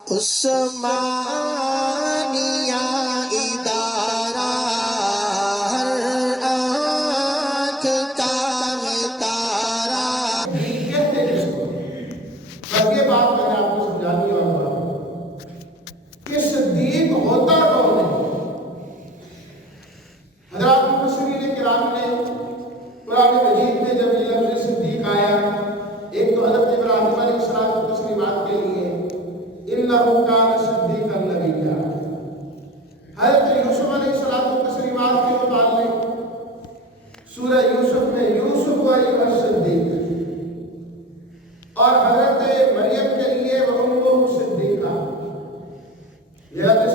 عثمانیہ ادارہ ہر آنکھ کا تارا. کہتے ہیں اس کو. بس یہ بات میں نے آپ کو سمجھانی اور بات کہ صدیق ہوتا کون ہے. حضرات مفسرین کرام نے قرآن مجید میں جب یہ لفظ صدیق آیا، ایک تو حضرت ابراہیم علیہ السلام و تسلیمات کے لیے اِنَّهُ كَانَ صِدِّيقًا نَبِيًّا، حضرت یوسف علیہ السلام و تسلیمات کے متعلق سورہ یوسف میں یوسف و ایھا الصدیق، اور حضرت مریم کے لیے وَأُمُّهُ صدیقہ. لہذا اس